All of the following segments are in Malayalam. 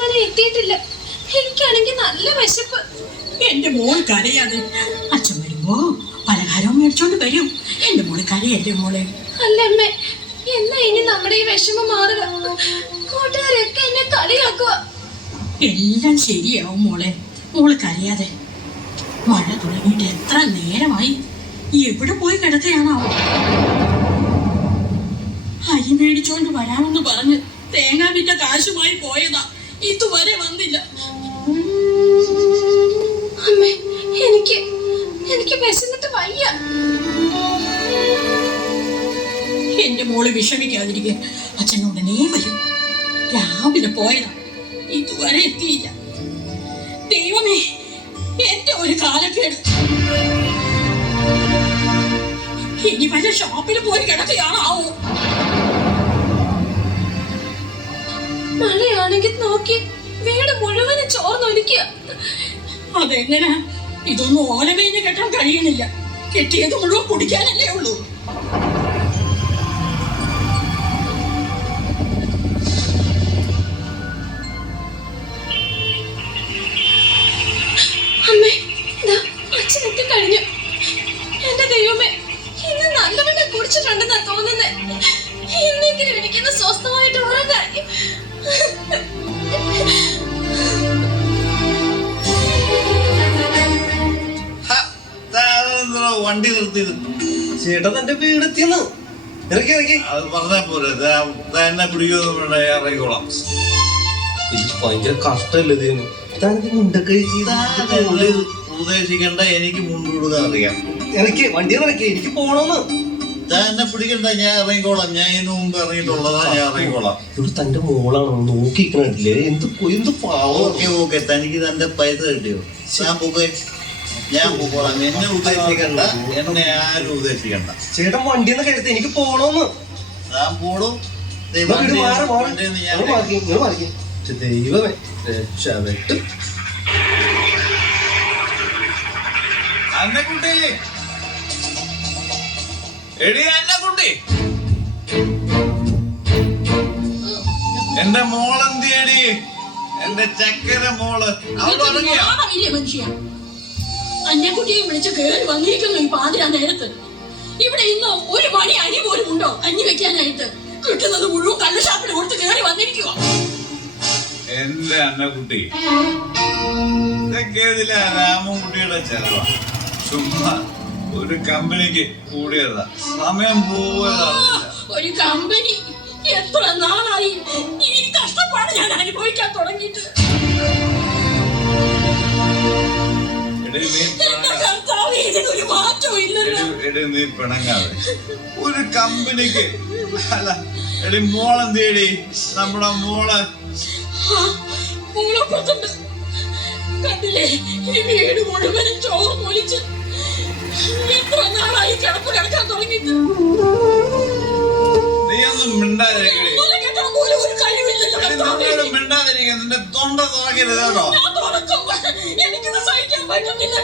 ഇതുവരെ എത്തിയിട്ടില്ല. എനിക്കാണെങ്കിൽ നല്ല വിശപ്പ്. എന്റെ മോൾ കരയാതെ. അച്ഛൻ വരുമ്പോ പലഹാരവും മേടിച്ചോണ്ട് വരും. എന്റെ മോള് കരയല്ലേ മോളെ? അല്ല അമ്മേ, എന്നാ ഇനി നമ്മുടെ ഈ വിഷമം മാറുക? കൂട്ടുകാരൊക്കെ എന്നെ കളിയാക്കുക. എല്ലാം ശരിയാവും മോളെ. മോള് കരയാതെ. മഴ തുടങ്ങിയിട്ട് എത്ര നേരമായി. എവിടെ പോയി കിടക്കുകയാണോ? അരി മേടിച്ചോണ്ട് വരാമെന്ന് പറഞ്ഞ് തേങ്ങ വിറ്റ കാശുമായി പോയതാ. ഇതുവരെ വന്നില്ല. അമ്മേ, എനിക്ക് വിശന്നിട്ട് വയ്യ. എന്റെ മോള് വിഷമിക്കാതിരിക്കെ. അച്ഛൻ ഉടനെ വരും. രാവിലെ പോയതാ, ഇതുവരെ എത്തിയില്ല. ദൈവമേ, എന്റെ ഒരു കാലക്കേട്. ഇനി വല്ല ഷോപ്പിൽ പോയി കിടക്കുകയാണോ? മഴയാണെങ്കിൽ നോക്കി വീട് മുഴുവനും ചോർന്നൊലിക്കുക. അതെങ്ങനെ? ഇതൊന്നും ഓലമേഞ്ഞ് കെട്ടാൻ കഴിയണില്ല. കെട്ടിയത് മുഴുവൻ കുടിക്കാനല്ലേ ഉള്ളൂ. അമ്മേ, അച്ഛൻ എത്തിക്കഴിഞ്ഞു. എന്റെ ദൈവമേ, ഇന്ന് നല്ലവണ്ണം കുടിച്ചിട്ടുണ്ടെന്നാ തോന്നുന്നേ. ഇന്നെങ്കിലും എനിക്കിന്ന് സ്വസ്ഥമായിട്ട് ഉറങ്ങാൻ. വണ്ടി നിർത്തിയത് ചേട്ടൻ എന്റെ വീടെത്തിയെന്ന്. ഇറക്കി ഇറക്കി. അത് പറഞ്ഞാ പോരെ, എന്നെ പിടിക്കുമെന്ന് ഇറങ്ങിക്കോളാം. ഇത് ഭയങ്കര കഷ്ടല്ലേ ഇതിന്. ഉപദേശിക്കണ്ട, എനിക്ക് മുൻകൂടുതൽ അറിയാം. എനിക്ക് വണ്ടി ഇറക്കി, എനിക്ക് പോണോന്ന്. എന്നെ പിടിക്കണ്ട, ഞാൻ ഇറങ്ങിക്കോളാം. ഞാൻ ഇതിനു മുമ്പ് ഇറങ്ങിയിട്ടുള്ളതാ, ഞാൻ ഇറങ്ങിക്കോളാം. ഇവിടെ തന്റെ മോളാണോ നോക്കിക്കണില്ലേ? എന്ത് പാവം. ഓക്കെ, തനിക്ക് തന്റെ പൈസ കിട്ടിയോ? ഞാൻ പോകോളാം. എന്നെ ഉദ്ദേശിക്കണ്ട, എന്നെ ആരും ഉദ്ദേശിക്കണ്ട. ചേട്ടൻ വണ്ടിന്ന് കരുത്ത്, എനിക്ക് പോണോന്ന്. ഞാൻ പോടും. ദൈവമേ, രക്ഷപ്പെട്ടു. അന്നക്കുട്ടി, എടി അന്നക്കുട്ടി, എന്റെ മോളെന്തിയടി? എന്റെ ചക്കര മോള് മനുഷ്യ അന്നക്കുട്ടിയെ വിളിച്ച് കേറി വന്നിരിക്കുന്നു ഈ പാതിരാ നേരത്ത്. ഇവിടെ ഇന്ന് ഒരു മണി അരി പോലും ഉണ്ടോ കഞ്ഞി വെക്കാനായിട്ട്? കിട്ടുന്നത് മുഴുവൻ കള്ളുഷാപ്പിന് കൊടുത്ത് കേറി വന്നിരിക്കുക. എന്റെ അന്നക്കുട്ടി, ഇതൊക്കെ രാമൻകുട്ടിയുടെ ചെലവാ. ചുമ്മാ ഒരു കമ്പനിക്ക് കൂടിയതാ. സമയം പോയതാണ്. ഒരു കമ്പനി? എത്ര നാളായി ഈ കഷ്ടപ്പാട് ഞാൻ അനുഭവിക്കാൻ തുടങ്ങിയിട്ട്. നീ പിണങ്ങാതെ. ഒരു കമ്പനിക്ക് അല്ല എടി, മോളെന്തേടി? നമ്മുടെ മോള് കണ്ടില്ലേ, ഈ വീട് മുഴുവനും ചോർന്നൊലിച്ച് എത്ര നാളായി കിടപ്പ് കിടക്കാൻ തുടങ്ങിയിട്ട്. നീ ഒന്നും മിണ്ടാതിരിക്കണേ. ഒരു കഴിവില്ലല്ലോ. മിണ്ടാതിരിക്കുക, നിന്റെ തൊണ്ട തുറക്കരുത് കേട്ടോ. എനിക്കിത് സഹിക്കാൻ പറ്റുന്നില്ല.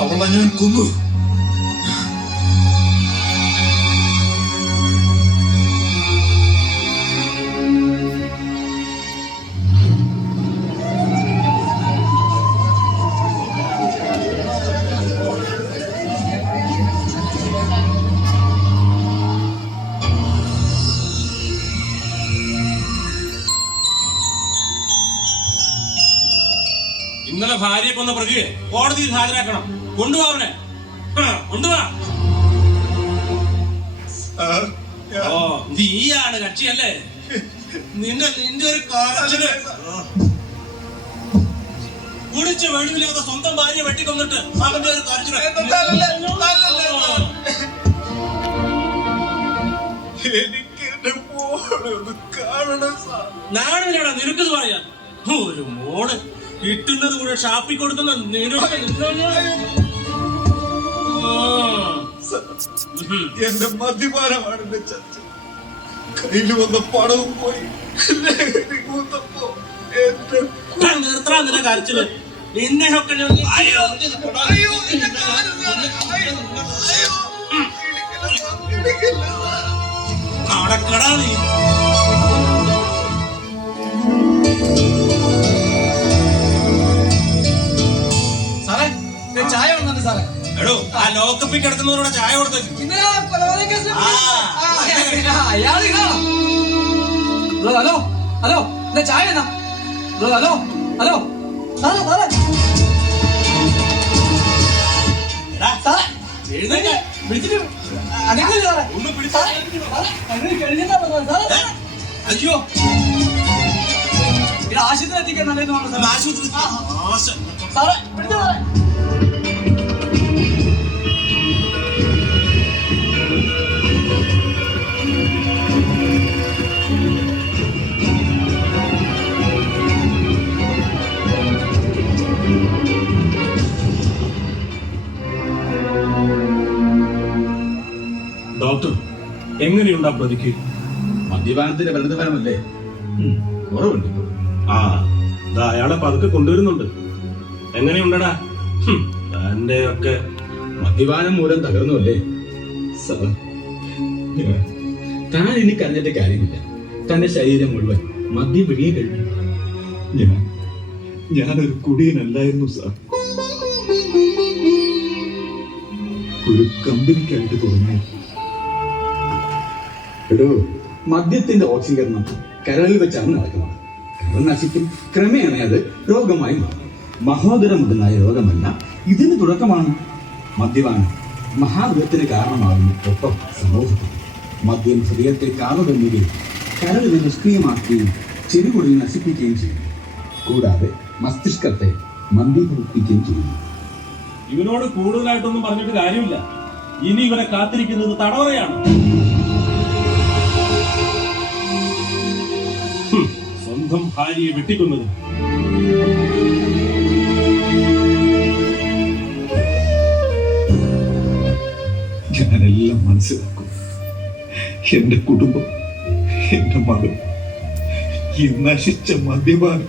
അവളെ ഞാൻ കൊന്നു. ഇന്നലെ ഭാര്യയെ കൊന്ന പ്രതിയെ കോടതിയിൽ ഹാജരാക്കണം. കൊണ്ടുപോവാ അവനെ. കൊണ്ടുപോവാ. ഓ, നീയാണ് കക്ഷിയല്ലേ? നിന്റെ ഒരു കാലത്തിന് കുടിച്ച് വെളിവില്ലാതെ സ്വന്തം ഭാര്യ വെട്ടിക്കൊന്നിട്ട് അവന്റെ ഒരു കാലത്തിന് നാണില്ലാടാ നിനക്കത് പറയാ. ഒരു മോള് കിട്ടുന്നത് കൂടെ ഷാപ്പിൽ കൊടുക്കുന്ന എന്റെ മദ്യപാനമാണ് എന്റെ ചർച്ച. കയ്യിൽ വന്ന പണവും പോയി. നിർത്താൻ നിന്റെ കരച്ചില്. നിന്നെയൊക്കെ നടക്കടാ നീ. സാറേ ചായ ഉണ്ടെന്ന് സാറേ. എടോ ആ ലോക്കപ്പിൽ കിടക്കുന്നവരോട് ചായ കൊടുത്തേക്ക്. ഹലോ ഹലോ എന്താ ചായ എന്നാ? ഹലോ ഹലോ സാറേ സാറേ സാറേ എഴുന്നേറ്റ് വിളിച്ചിട്ട് അങ്ങനെ സാറേ ഒന്ന് പിടിച്ചാ. അയ്യോ ഇത് ആശുപത്രി എത്തിക്കാൻ നല്ലതാണ് ആശുപത്രി സാറേ പിടിച്ചോ സാറേ. ഡോക്ടർ എങ്ങനെയുണ്ടാ പ്രതിക്ക്? മദ്യപാനത്തിന്റെ പരിണിതഫലമല്ലേ? കുറവുണ്ട്. ആ അയാളെ പതുക്കെ കൊണ്ടുവരുന്നുണ്ട്. എങ്ങനെയുണ്ടടാ തന്റെ ഒക്കെ? മദ്യപാനം മൂലം തകർന്നു അല്ലേ സാർ? താൻ ഇനി കരഞ്ഞിട്ട് കാര്യമില്ല. തന്റെ ശരീരം മുഴുവൻ മദ്യം വിഴുങ്ങി കഴിഞ്ഞു. ഞാനൊരു കുടിയനല്ലായിരുന്നു സാർ. ഒരു കമ്പനിക്കായിട്ട് തുടങ്ങി. എടോ, മദ്യത്തിന്റെ ഓക്സീകരണം കരളിൽ വെച്ചാണ് നടക്കുന്നത്. കരൾ നശിക്കും. ക്രമേണ അത് രോഗമായി മാറും. മഹോദരമുണ്ടായ രോഗമല്ല, ഇതിന് തുടക്കമാണ്. മദ്യപാനം മഹാരോഗത്തിന് കാരണമാകുന്നു. ഒപ്പം സമൂഹത്തിൽ മദ്യം ഹൃദയത്തെ കാറുതന്നുകയും കരളിനെ നിഷ്ക്രിയമാക്കുകയും ചെവികുടിൽ നശിപ്പിക്കുകയും ചെയ്യുന്നു. കൂടാതെ മസ്തിഷ്കത്തെ മന്ദീഭവിപ്പിക്കുകയും ചെയ്യുന്നു. ഇവനോട് കൂടുതലായിട്ടൊന്നും പറഞ്ഞിട്ട് കാര്യമില്ല. ഇനി ഇവരെ കാത്തിരിക്കുന്നത് തടവറയാണ്. സ്വന്തം ഭാര്യയെ വെട്ടിക്കൊന്നത്. ഞാനെല്ലാം മനസ്സിലാക്കും. എന്റെ കുടുംബം, എന്റെ മകൾ, ഈ നശിച്ച മദ്യപാനം